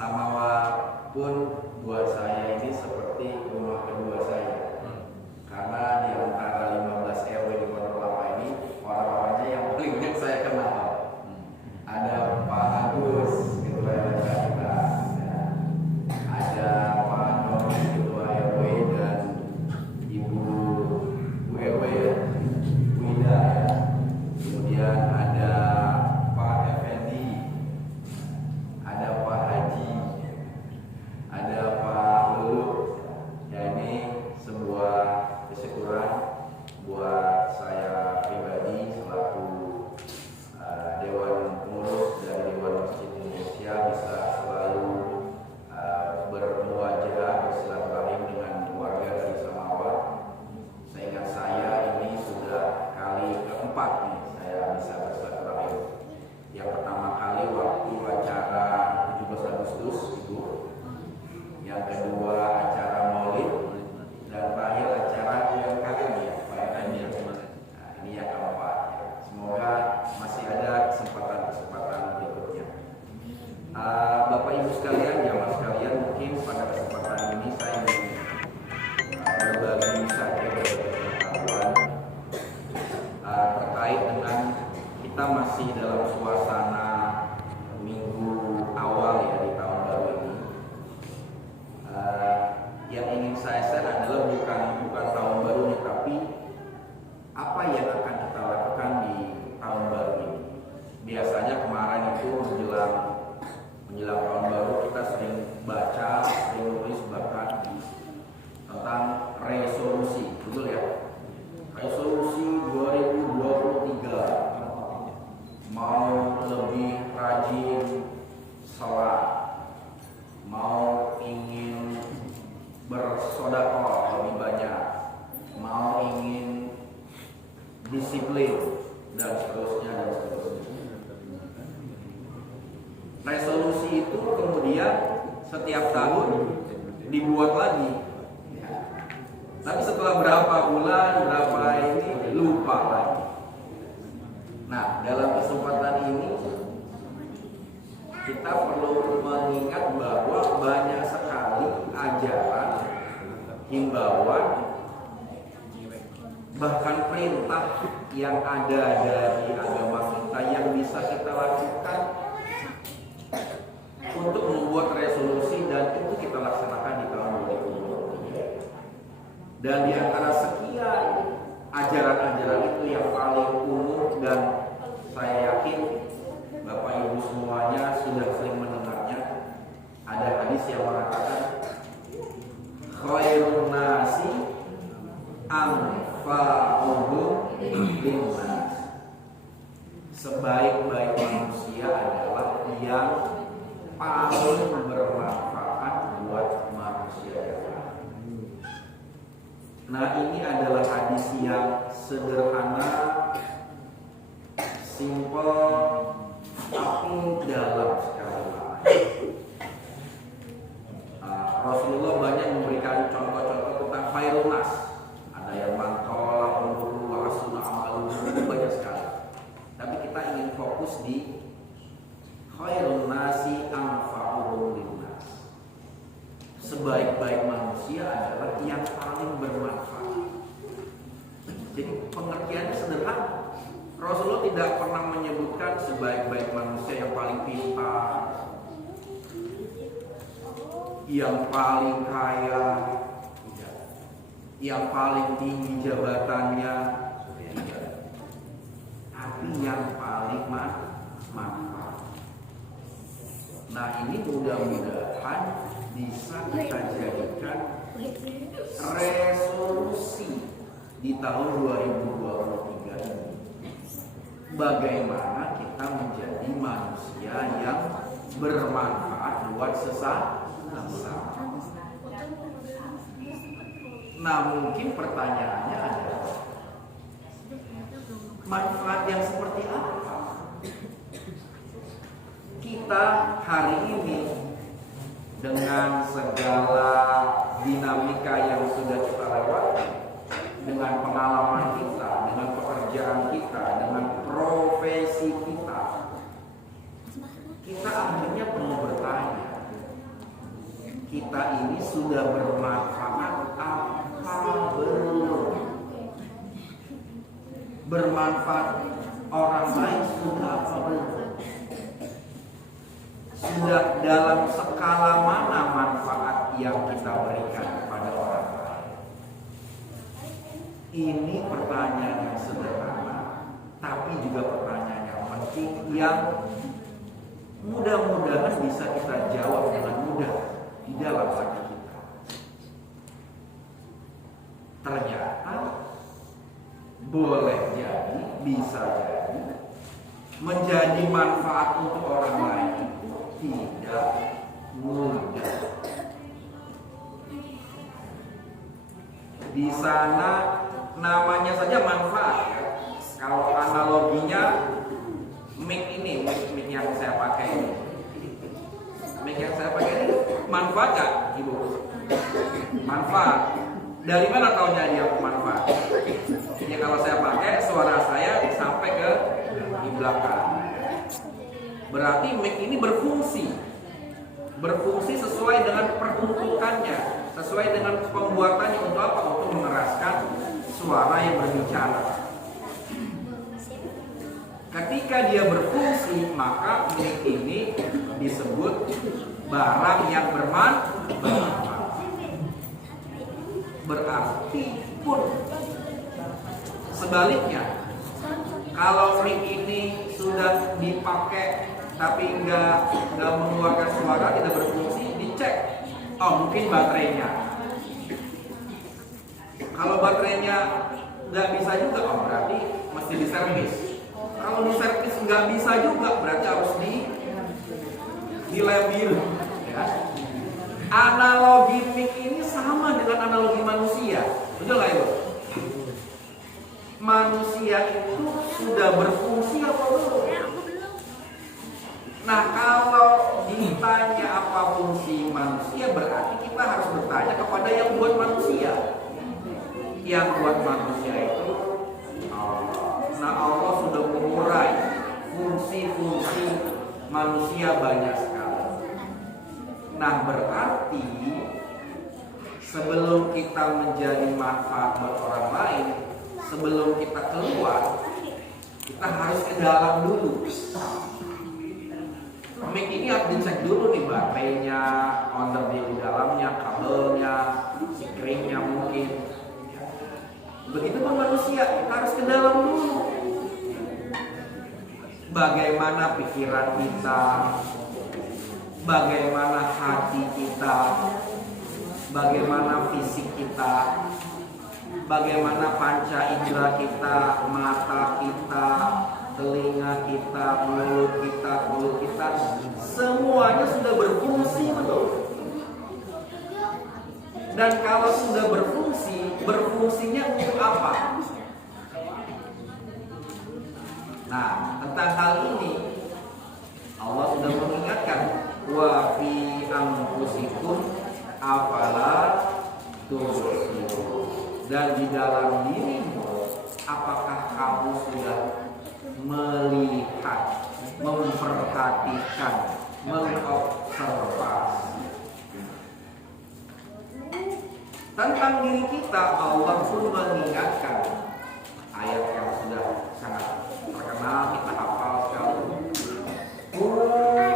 Samawa pun buat saya ini seperti rumah kedua saya. Karena di antara 15 RW di Pondok Lapa ini, orang-orangnya yang paling banyak saya kenal. Ada Pak Agus, ketua RW kita. Ada Pak Nori, ketua RW, dan Ibu RW Wida. Kemudian ada Pak Effendi, ada Pak Haji, ada Pak Lulu. Ya, ini sebuah kesyukuran buat saya pribadi selaku Dewan Pengurus dari Dewan Masjid Indonesia bisa selalu bermuajah bersilaturahim dengan keluarga dari Samawa. Seingat saya ini sudah kali keempat nih saya bisa bersilaturahim. Yang pertama kali waktu acara 17 Agustus itu, yang kedua acara Maulid, dan terakhir acara UMKM ya Pak Emir. Nah, ini yang keempat. Semoga masih ada kesempatan-kesempatan berikutnya. Bapak Ibu sekalian, jamaah sekalian, mungkin pada kesempatan ini saya ingin berbagi saja pengetahuan terkait dengan kita masih dalam suasana minggu awal ya di tahun baru ini. Yang ingin saya share adalah bukan tahun barunya, tapi apa yang akan kita lakukan di tahun baru ini. Biasanya kemarin itu menjelang tahun baru kita sering baca, sering nulis bahkan tentang resolusi, betul ya? Resolusi 2023, mau lebih rajin sholat, mau ingin bersedekah lebih banyak, mau ingin disiplin, dan seterusnya dan seterusnya. Resolusi itu kemudian setiap tahun dibuat lagi. Tapi setelah berapa bulan, berapa ini lupa lagi. Nah, dalam kesempatan ini kita perlu mengingat bahwa banyak sekali ajaran, himbauan, bahkan perintah yang ada dari agama kita yang bisa kita lakukan untuk membuat resolusi, dan itu kita laksanakan di tahun 2023. Dan di antara sekian ajaran-ajaran itu yang paling umum, dan saya yakin Bapak Ibu semuanya sudah sering mendengarnya, ada hadis yang mengatakan khairun nasi anfa'uhum linnas. Sebaik-baik manusia adalah yang paling bermanfaat buat manusia yang lain. Nah, ini adalah hadis yang sederhana, simple, tapi dalam sekali maknanya. Rasulullah banyak memberikan contoh-contoh tentang khairun nas. Ada yang mangkola, umuru, wa asuna amalu, banyak sekali. Tapi kita ingin fokus di khairun nasi anfa'uhum linnas. Sebaik-baik manusia adalah yang paling bermanfaat. Jadi pengertiannya sederhana. Rasulullah tidak pernah menyebutkan sebaik-baik manusia yang paling pintar, yang paling kaya, yang paling tinggi jabatannya, yang paling manfaat. Nah, ini mudah-mudahan bisa kita jadikan resolusi di tahun 2023 ini. Bagaimana kita menjadi manusia yang bermanfaat buat sesama. Nah, mungkin pertanyaannya adalah manfaat yang seperti apa? Kita hari ini dengan segala dinamika yang sudah kita lewati, dengan pengalaman kita, dengan pekerjaan kita, dengan profesi kita, kita akhirnya perlu bertanya, kita ini sudah bermanfaat apa belum? Bermanfaat orang lain sudah apa belum? Sudah dalam skala mana manfaat yang kita berikan kepada orang lain? Ini pertanyaan yang sederhana, tapi juga pertanyaan yang penting yang mudah-mudahan bisa kita jawab dengan mudah di dalam hati kita. Ternyata boleh jadi, bisa jadi menjadi manfaat untuk orang lain itu tidak mudah. Di sana namanya saja manfaat ya. Kalau analoginya mic yang saya pakai ini. Mic yang saya pakai ini manfaat gak, Ibu? Manfaat. Dari mana taunya dia manfaat? Ya kalau saya pakai suara saya sampai ke di belakang. Berarti mic ini berfungsi sesuai dengan peruntukannya, sesuai dengan pembuatannya untuk apa? Untuk mengeraskan suara yang berbicara. Ketika dia berfungsi, maka mic ini disebut barang yang bermanfaat. Berarti pun sebaliknya, kalau mic ini sudah dipakai tapi nggak mengeluarkan suara, tidak berfungsi, dicek. Oh, mungkin baterainya. Kalau baterainya nggak bisa juga, oh berarti mesti diservis. Kalau diservis nggak bisa juga, berarti harus dilabel. Ya. Analogi mic ini sama dengan analogi manusia, betul nggak Ibu? Manusia itu sudah berfungsi apa belum? Nah, kalau ditanya apa fungsi manusia, berarti kita harus bertanya kepada yang buat manusia. Yang buat manusia itu Allah. Nah, Allah sudah mengurai fungsi-fungsi manusia banyak sekali. Nah, berarti sebelum kita menjadi manfaat buat orang lain, sebelum kita keluar, kita harus ke dalam dulu. Mic ini harus dicek dulu nih, baterainya, onder di dalamnya, kabelnya, screennya mungkin. Begitu pun manusia, kita harus ke dalam dulu. Bagaimana pikiran kita, bagaimana hati kita, bagaimana fisik kita, bagaimana panca indera kita, mata kita, telinga kita, mulut kita, semuanya sudah berfungsi, betul? Dan kalau sudah berfungsi, berfungsinya untuk apa? Nah, tentang hal ini Allah sudah mengingatkan, wa fi anfusikum afala tubsirun. Dan di dalam dirimu, apakah kamu sudah melihat, memperhatikan, mengobservasi tentang diri kita? Allah pun mengingatkan ayat yang sudah sangat terkenal, kita hafal sekali. Qu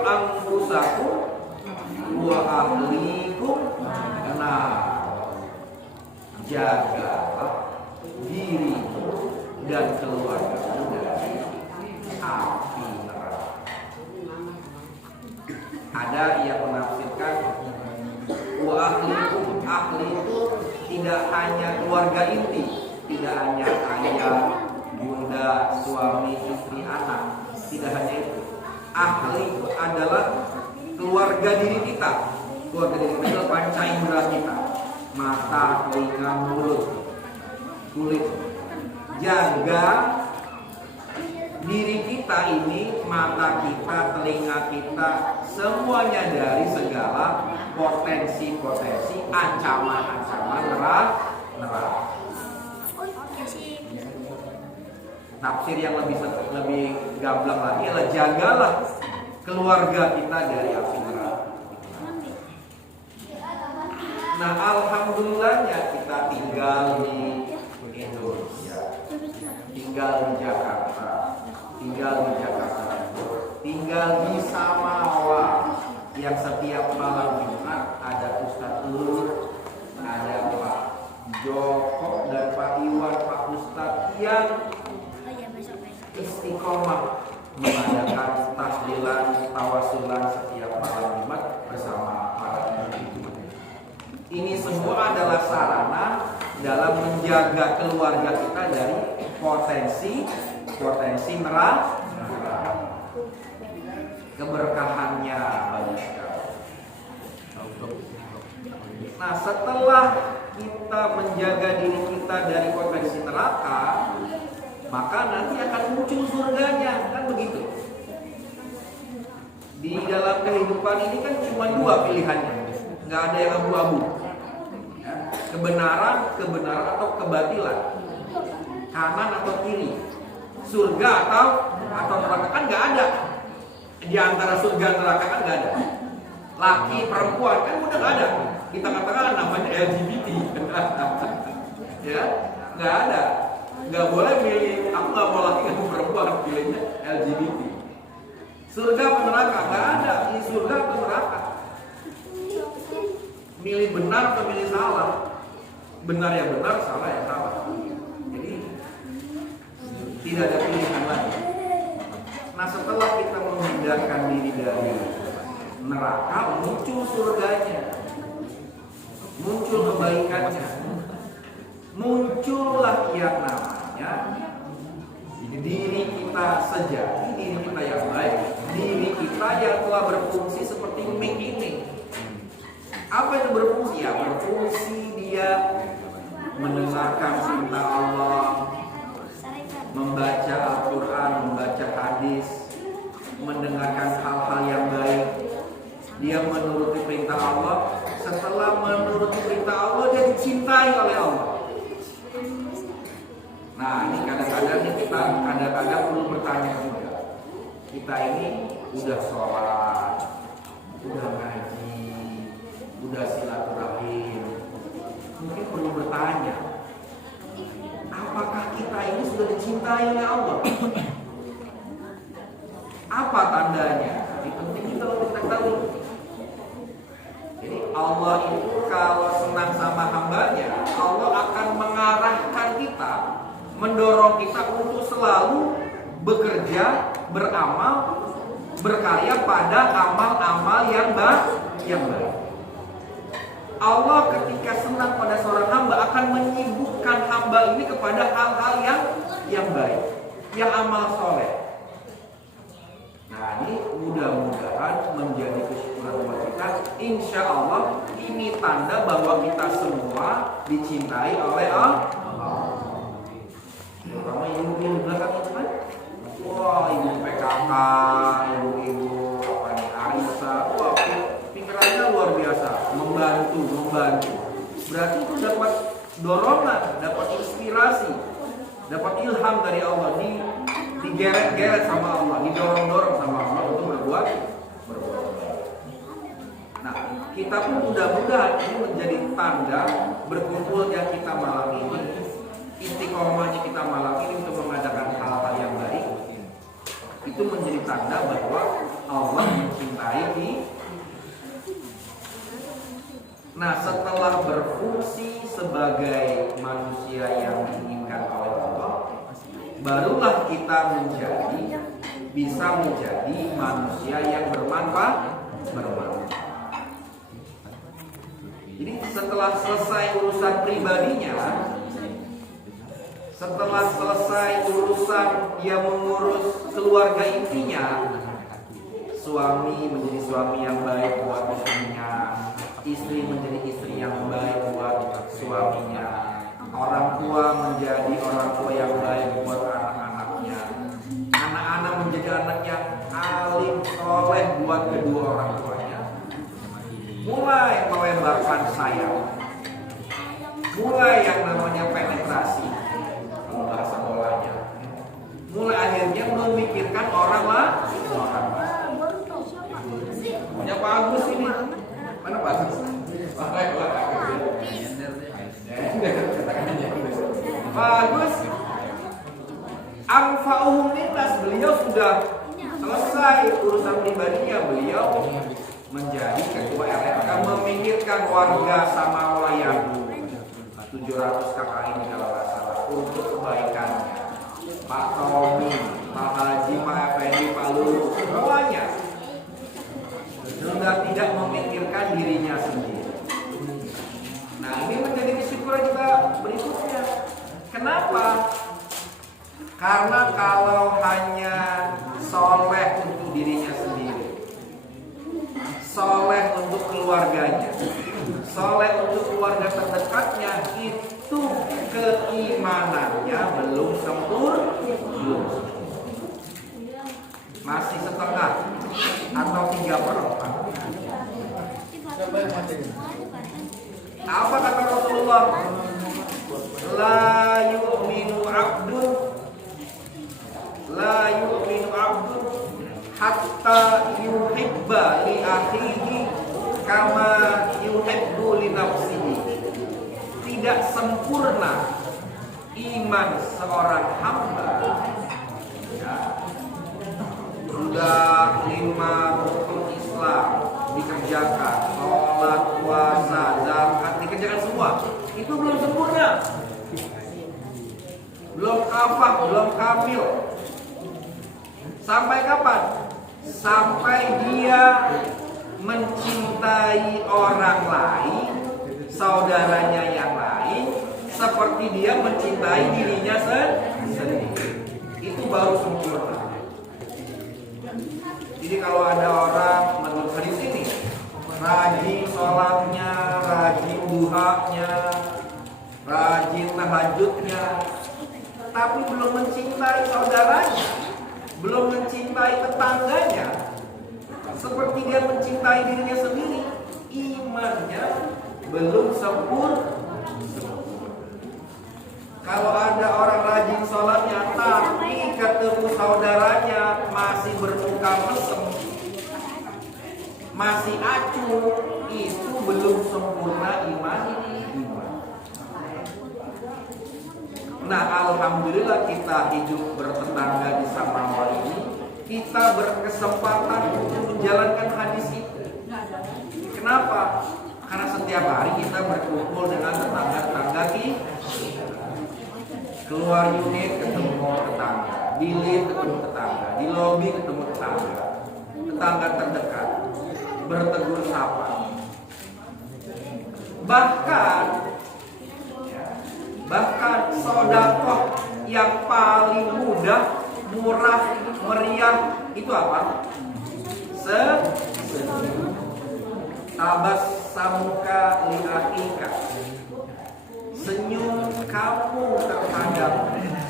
anfusakum wa ahlikum nar. Jagalah dirimu dan keluargamu dari Ada yang menafsirkan ahli itu tidak hanya keluarga inti, tidak hanya ayah, bunda, suami, istri, anak, tidak hanya itu. Ahli itu adalah keluarga diri kita. Keluarga diri kita adalah panca indera kita, mata, telinga, mulut, kulit. Jaga diri kita ini, mata kita, telinga kita, semuanya dari segala potensi-potensi ancaman-ancaman neraka. Tafsir yang lebih gamblang lagi adalah jagalah keluarga kita dari api neraka. Nah, alhamdulillahnya kita tinggal di Indonesia, tinggal di Jakarta, tinggal di Samawa, yang setiap malam Jumat ada Ustadz Lur, ada Pak Joko dan Pak Iwan, Pak Ustadz yang istiqomah mengadakan tahlilan, tawasulan setiap malam Jumat bersama para ibu. Ini semua adalah sarana dalam menjaga keluarga kita dari potensi neraka. Keberkahannya banyak sekali. Nah, setelah kita menjaga diri kita dari potensi neraka, maka nanti akan muncul surganya, kan begitu. Di dalam kehidupan ini kan cuma dua pilihannya, nggak ada yang abu-abu. Kebenaran atau kebatilan, kanan atau kiri, surga atau neraka, kan nggak ada. Di antara surga neraka kan nggak ada. Laki perempuan kan udah nggak ada. Kita katakan namanya LGBT, ya nggak ada. Nggak boleh milih. Aku nggak mau laki atau perempuan, pilihnya LGBT. Surga atau neraka nggak ada. Ini surga atau neraka. Milih benar atau milih salah. Benar ya benar, salah ya salah. Jadi tidak ada pilihan lagi. Nah, setelah kita menghindarkan diri dari neraka, muncul surganya, muncul kebaikannya, muncullah yang namanya diri kita sejati, diri kita yang baik, diri kita yang telah berfungsi seperti mic ini. Apa itu berfungsi? Ya, berfungsi dia mendengarkan perintah Allah, membaca Al-Quran, membaca hadis, mendengarkan hal-hal yang baik. Dia menuruti perintah Allah. Setelah menuruti perintah Allah, dia dicintai oleh Allah. Nah, ini kadang-kadang kita perlu bertanya juga. Kita ini udah sholat, udah ngaji, udah silaturahim. Mungkin perlu bertanya, apakah kita ini sudah dicintai oleh Allah? Apa tandanya? Ini penting kita untuk tahu. Jadi Allah itu kalau senang sama hambanya, Allah akan mengarahkan kita, mendorong kita untuk selalu bekerja, beramal, berkarya pada amal-amal yang baik. Allah ketika senang pada seorang hamba akan menyibukkan hamba ini kepada hal-hal yang baik, yang amal soleh. Nah, ini mudah-mudahan menjadi kesyukuran buat kita. Insya Allah ini tanda bahwa kita semua dicintai oleh Allah. Terutama ibu-ibu belakang teman. Wah, ibu PKK, ibu-ibu apa nih, Arisa. Wah, pikirannya luar biasa, membantu. Berarti itu dapat dorongan, dapat inspirasi, dapat ilham dari Allah, digeret-geret sama Allah, didorong-dorong sama Allah untuk berbuat. Nah, kita pun mudah-mudahan ini menjadi tanda berkumpulnya kita malam ini, istiqomahnya kita malam ini untuk mengadakan hal-hal yang baik. Itu menjadi tanda bahwa Allah mencintai kita. Nah, setelah berfungsi sebagai manusia yang diinginkan oleh Allah, barulah kita bisa menjadi manusia yang bermanfaat. bermanfaat. Jadi setelah selesai urusan pribadinya, setelah selesai urusan dia mengurus keluarga intinya, suami menjadi suami yang baik buat istrinya, istri menjadi istri yang baik buat suaminya, orang tua menjadi orang tua yang baik buat anak-anaknya, anak-anak menjadi anak yang alim soleh buat kedua orang tuanya. Mulai melebarkan sayap, mulai yang namanya penetrasi, kalau bahasa bolanya, mulai akhirnya memikirkan orang lah. Punya Pak Agus ini, mana Pak Agus? Pak Agus anfa'uhum linnas, beliau sudah selesai urusan pribadinya, beliau menjadi ketua LRK, memikirkan warga Samawa yang 700 kakak ini kalau nggak salah untuk kebaikannya. Pak Tommy, Pak Haji, Pak Effendi, Pak Lulu, semuanya sudah tidak memikirkan dirinya sendiri. Nah, ini menjadi kesimpulan kita berikutnya. Kenapa? Karena kalau hanya soleh untuk dirinya sendiri, soleh untuk keluarganya, soleh untuk keluarga terdekatnya, itu keimanannya belum sempurna, masih setengah atau 3/4. Apa kata Rasulullah? La yu'minu abdun hatta yuhibba li akhihi kama yuhibbu li nafsihi. Tidak sempurna iman seorang hamba, ya, sudah 5 rukun Islam dikerjakan, sholat, puasa, zakat dikerjakan semua, itu belum sempurna, belum kafah, belum kamil. Sampai kapan? Sampai dia mencintai orang lain, saudaranya yang lain, seperti dia mencintai dirinya sendiri. Itu baru sempurna. Jadi kalau ada orang menurut hadis ini rajin sholatnya, rajin duhanya, rajin tahajudnya, tapi belum mencintai saudaranya, belum mencintai tetangganya seperti dia mencintai dirinya sendiri, imannya belum sempurna. Kalau ada orang rajin sholatnya tapi ketemu saudaranya masih bermuka mesem, masih acuh, itu belum sempurna iman. Nah, alhamdulillah kita hidup bertetangga di Samawa ini, kita berkesempatan untuk menjalankan hadis itu. Kenapa? Karena setiap hari kita berkumpul dengan tetangga-tetangga kita. Keluar unit ketemu tetangga, di lift ketemu tetangga, di lobi ketemu tetangga, tetangga terdekat, bertegur sapa. Bahkan sedekah yang paling mudah, murah, meriah itu apa? Tabassamuka li akhika. Senyum kamu terhadap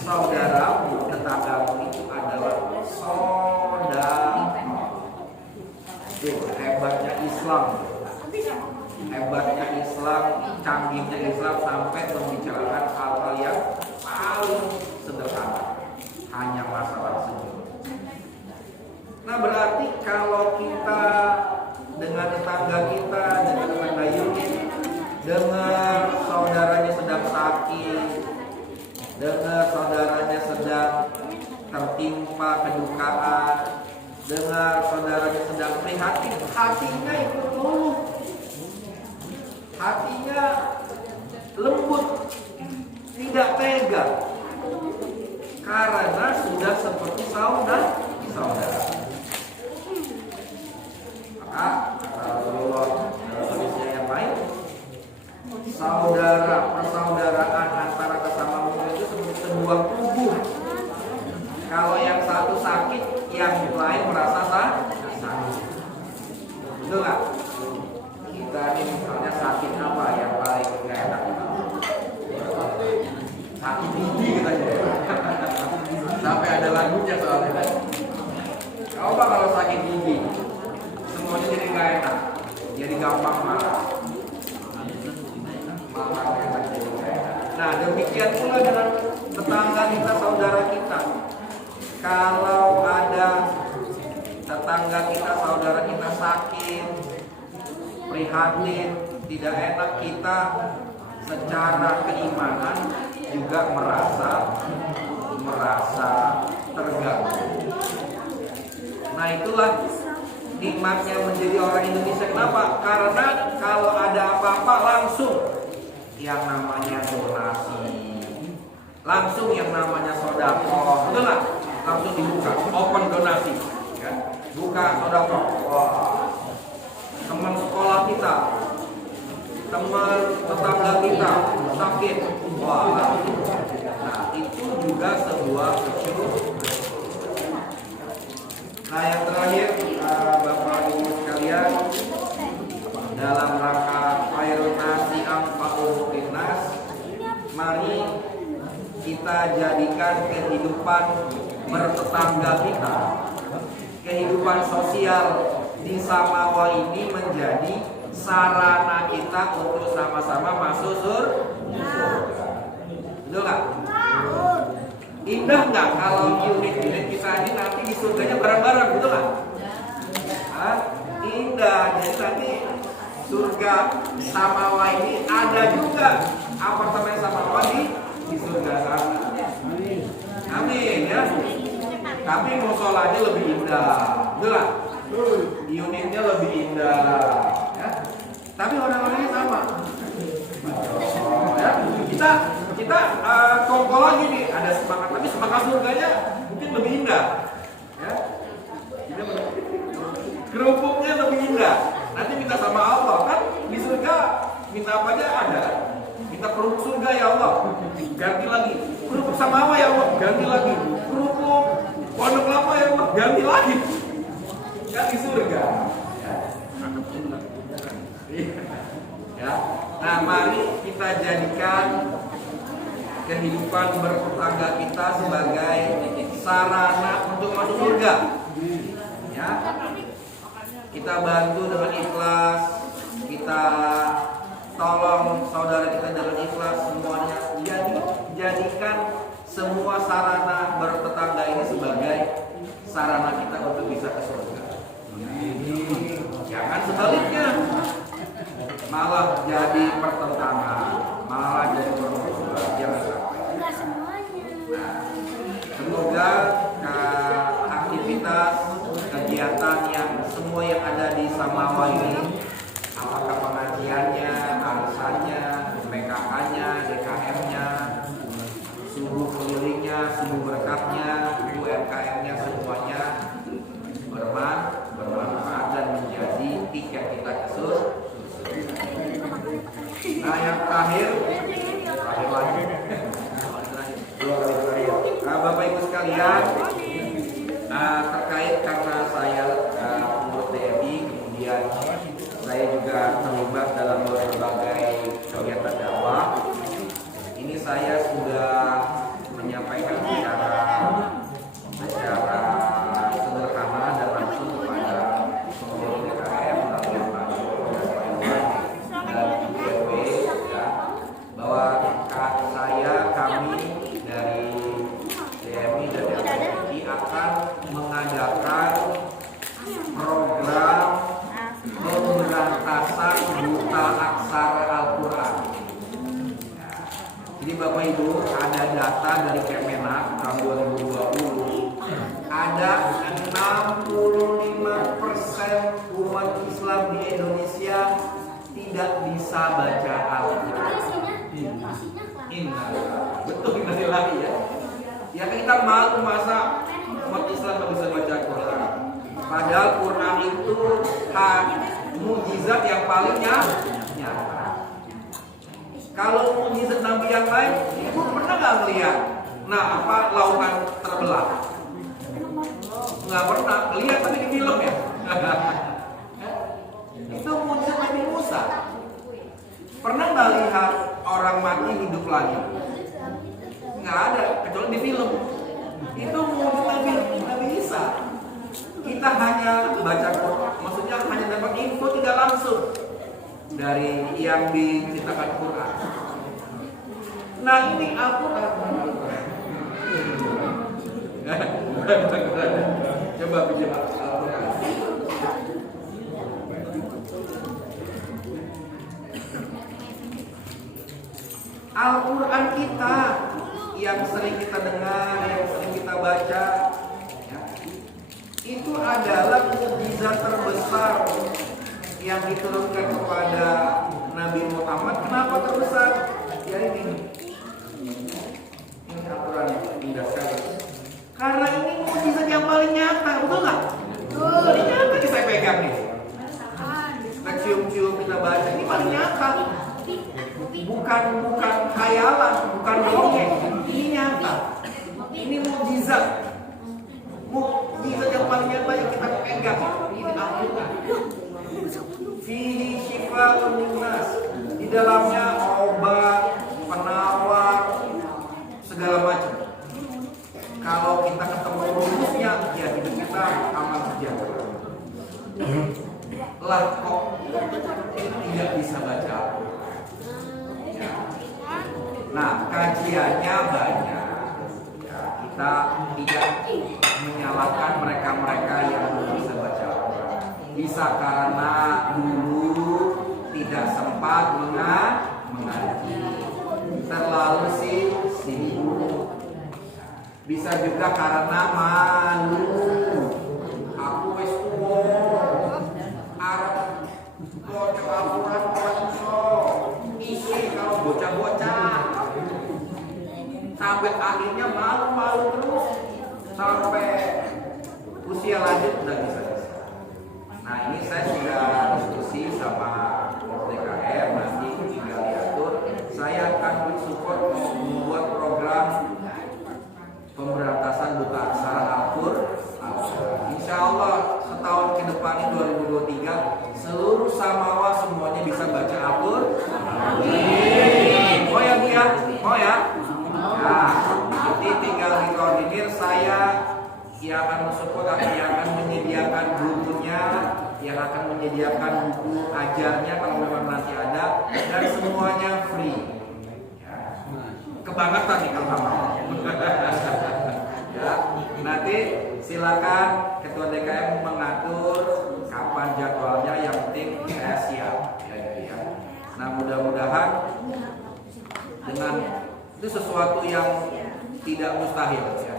saudaramu, tetanggamu itu adalah sedekah. Tuh, hebatnya Islam. Hebatnya Islam, canggihnya Islam sampai membicarakan hal-hal yang paling sederhana, hanya masalah senyum. Nah, berarti kalau kita dengan tetangga kita, dengan tetangga unit, dengar saudaranya sedang sakit, dengar saudaranya sedang tertimpa kedukaan, dengar saudaranya sedang prihatin, hatinya ikut luluh, hatinya lembut, tidak tega, karena sudah seperti saudara. Maka persaudaraan antara sesama muslim itu seperti sebuah tubuh. Kalau yang satu sakit, yang lain merasa sakit. Betul nggak? Kita ini misalnya sakit apa yang paling nggak enak? Sakit gigi kita aja. Sampai ada lagunya soalnya. Coba kalau sakit gigi, semuanya jadi nggak enak, jadi gampang marah. Nah, demikian pula dengan tetangga kita, saudara kita. Kalau ada tetangga kita, saudara kita sakit, prihatin, tidak enak, kita secara keimanan juga merasa terganggu. Nah, itulah nikmatnya menjadi orang Indonesia. Kenapa? Karena kalau ada apa-apa langsung yang namanya donasi, langsung yang namanya sodako, betul nggak? Langsung dibuka, open donasi, kan? Buka sodako. Wah, teman sekolah kita, teman tetangga kita sakit, wah langsung. Nah, itu juga sebuah kesyukuran. Nah, yang terakhir, Bapak Ibu sekalian, dalam rangka khairun nasi anfa'uhum linnas, mari kita jadikan kehidupan bertetangga kita, kehidupan sosial di Samawa ini menjadi sarana kita untuk sama-sama masuk surga. Betul nggak? Indah nggak kalau unit-unit kita ini nanti di surganya bareng-bareng, betul nggak? Indah. Jadi nanti surga Samawa ini ada juga apartemen Samawa di surga sana. Amin ya. Tapi musolanya lebih indah, betul nggak? Unitnya lebih indah, ya. Tapi orang-orangnya sama. Ya, kita kongkol lagi nih, ada semangat, tapi semangat surganya mungkin lebih indah, ya. Kerupuknya lebih indah. Nanti minta sama Allah, kan di surga minta apa aja ada. Minta kerupuk surga ya Allah, ganti lagi. Kerupuk Samawa ya Allah, ganti lagi. Kerupuk Pondok Lapa ya Allah, ganti lagi. Kan di surga. Ya. Nah, mari kita jadikan kehidupan bertetangga kita sebagai sarana untuk masuk surga. Ya. Kita bantu dengan ikhlas, kita tolong saudara kita dengan ikhlas, semuanya. Jadikan semua sarana bertetangga ini sebagai sarana kita untuk bisa ke surga. Jangan sebaliknya, malah jadi pertentangan, malah jadi permusuhan. Jangan sampai. Nah, semoga aktivitas kegiatan yang semua yang ada di Samawa ini, apakah pengajiannya, arisannya, PKK-nya, DKM-nya, subuh kelilingnya, subuh berkatnya, UMKM-nya, semuanya bermanfaat dan menjadi tiket kita ke surga. Nah, yang terakhir lagi. Bapak Ibu sekalian, terkait karena saya pengurus TMI, kemudian saya juga terlibat dalam berbagai kegiatan dakwah. Ini saya sudah menyampaikan secara sederhana dan langsung kepada pengurus DKM dan IPW, ya, bahwa kami dari DMI dan DKI akan mengadakan program pemberantasan buta aksara Al-Quran. Jadi Bapak Ibu, ada data dari Kemenak tahun 2020, ada 65% umat Islam di Indonesia tidak bisa baca Al-Quran. Betul ini lagi ya. Ya kita malu masa umat Islam tidak bisa baca Al-Quran. Padahal Quran itu mukjizat yang paling nyata. Kalau mukjizat Nabi yang lain, ibu pernah nggak melihat? Nah, apa lautan terbelah? Nggak pernah lihat, tapi di film ya. Itu mukjizat Nabi Musa. Pernah nggak lihat orang mati hidup lagi? Nggak ada, kecuali di film. Itu mukjizat Nabi Isa. Kita hanya baca Quran, maksudnya hanya dapat info tidak langsung dari yang diceritakan Quran. Nah ini Al-Quran. Coba pinjam Al-Quran. Al-Quran kita yang sering kita dengar, yang sering kita baca, ya, itu adalah mukjizat terbesar yang diturunkan kepada Nabi Muhammad. Kenapa terbesar? Ya ini Al-Quran yang indah sekali. Karena ini mukjizat yang paling nyata, betul nggak? Ini nyata nih saya pegang nih. Kita cium-cium, kita baca, ini paling nyata. Bukan khayalan, bukan dongeng. Ini nyata. Ini mukjizat. Mukjizat yang paling nyata yang kita pegang. Ini Al-Quran. Fihi syifa'un linnas. Di dalamnya obat, penawar, segala macam. Kalau kita ketemu rumusnya, ya hidup kita aman sejahtera. Lah kok tidak bisa baca Al-Quran? Ya. Nah, kajiannya banyak. Ya, kita tidak menyalahkan mereka-mereka yang belum bisa baca Al-Quran. Bisa karena dulu tidak sempat mengaji, terlalu sibuk. Bisa juga karena malu. Aku wis tuwa, arep maca Al-Quran iso. Isi kalau bocah-bocah. Sampai akhirnya malu-malu terus sampai usia lanjut udah bisa. Nah ini saya sudah diskusi sama DKM, nanti tinggal diatur. Saya akan mensupport membuat program pemberantasan buta aksara Al-Quran. Insya Allah setahun ke depan ini 2023 seluruh Samawa semuanya bisa baca Al-Quran. Mau ya Bu ya? Mau ya? Nah, nanti tinggal dikoordinir, saya yang akan mensupport, yang akan menyediakan bukunya, yang akan menyediakan buku ajarnya kalau memang nanti ada, dan semuanya free. Ya. Kebangetan nih kalau ya, nanti silakan Ketua DKM mengatur kapan jadwalnya, yang penting saya siap ya, gitu ya. Nah mudah-mudahan dengan itu sesuatu yang tidak mustahil ya.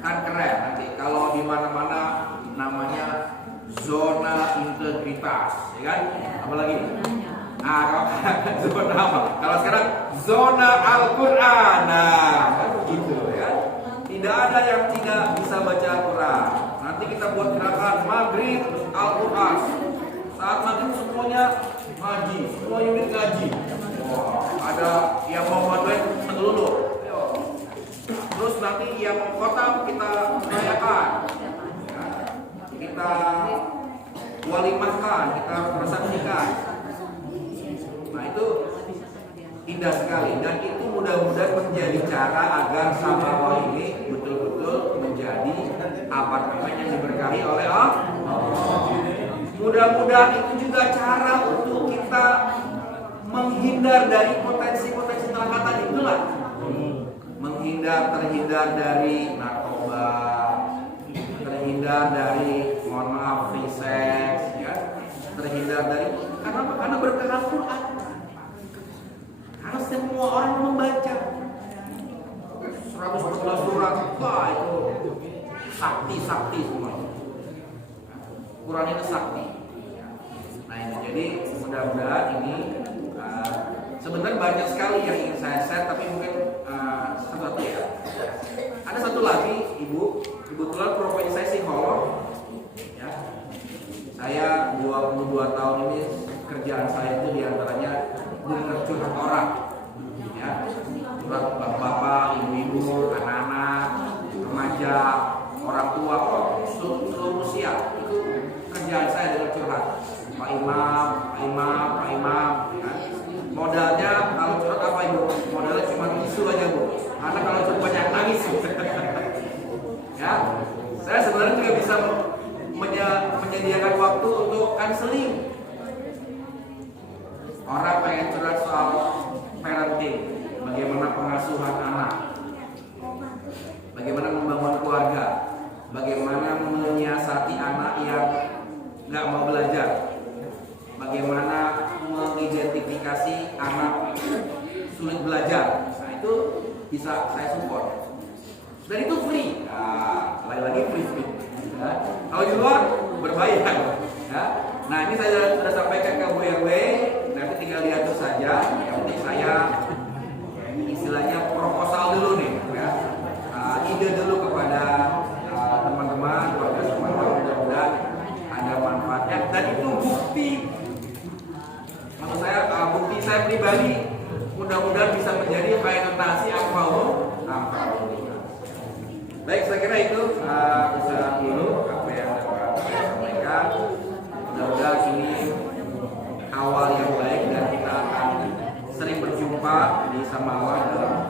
Kan keren nanti kalau di mana-mana namanya zona integritas, ya kan? Apalagi? Kalau zona apa? Kalau sekarang zona Al-Quran, nah gitu ya. Tidak ada yang tidak bisa baca Al-Quran. Nanti kita buat gerakan maghrib Al-Quran. Saat maghrib semuanya ngaji, semua unit ngaji. Ada yang mau maduin segelulur. Terus nanti yang mau khotam kita rayakan, ya. Kita walimahkan, kita bersaksikan. Nah itu indah sekali, dan itu mudah-mudahan menjadi cara agar Samawa ini betul-betul menjadi apartemen yang diberkahi oleh Allah. Mudah-mudahan itu juga cara untuk kita menghindar dari potensi-potensi neraka tadi, betul nggak? Terhindar dari narkoba, terhindar dari, mohon maaf, free sex, ya, terhindar dari karena berkah Al-Quran. Karena semua orang membaca 111 surat, wah itu sakti semuanya. Quran itu sakti. Nah ini jadi mudah-mudahan ini sebenarnya banyak sekali yang ingin saya share, tapi mungkin satu ya. Ada satu lagi, Ibu, kebetulan profesi saya psikolog. Ya. Saya 22 tahun ini kerjaan saya itu diantaranya dengar curhat orang. ada orang tua kok seluruh usia itu kerjaan saya dengan curhat. Pak Imam, Pak Imam, Pak Imam. Nah, modalnya kalau curhat apa ibu? Modalnya cuma tisu aja bu. Karena kalau curhat banyak nangis. Ya, saya sebenarnya juga bisa menyediakan waktu untuk konseling. Orang pengen curhat soal parenting, bagaimana pengasuhan anak, bagaimana membangun keluarga, bagaimana menyiasati anak yang nggak mau belajar, bagaimana mengidentifikasi anak sulit belajar. Nah, itu bisa saya support. Dan itu free. Nah, lagi-lagi free. Ya. Kalau di luar berbayar. Ya. Nah, ini saya sudah sampaikan ke Bu RW. Nanti tinggal diatur saja. Yang penting saya istilahnya proposal dulu nih. Ya. Ide dulu kepada teman-teman, keluarga semua. Mudah-mudahan ada manfaatnya. Dan itu bukti. Maksud saya bukti saya pribadi. Mudah-mudahan bisa menjadi implementasi apa. Baik, saya kira itu bisa dulu apa yang dapat saya sampaikan. Mudah-mudahan ini awal yang baik dan kita akan sering berjumpa di Samawa dalam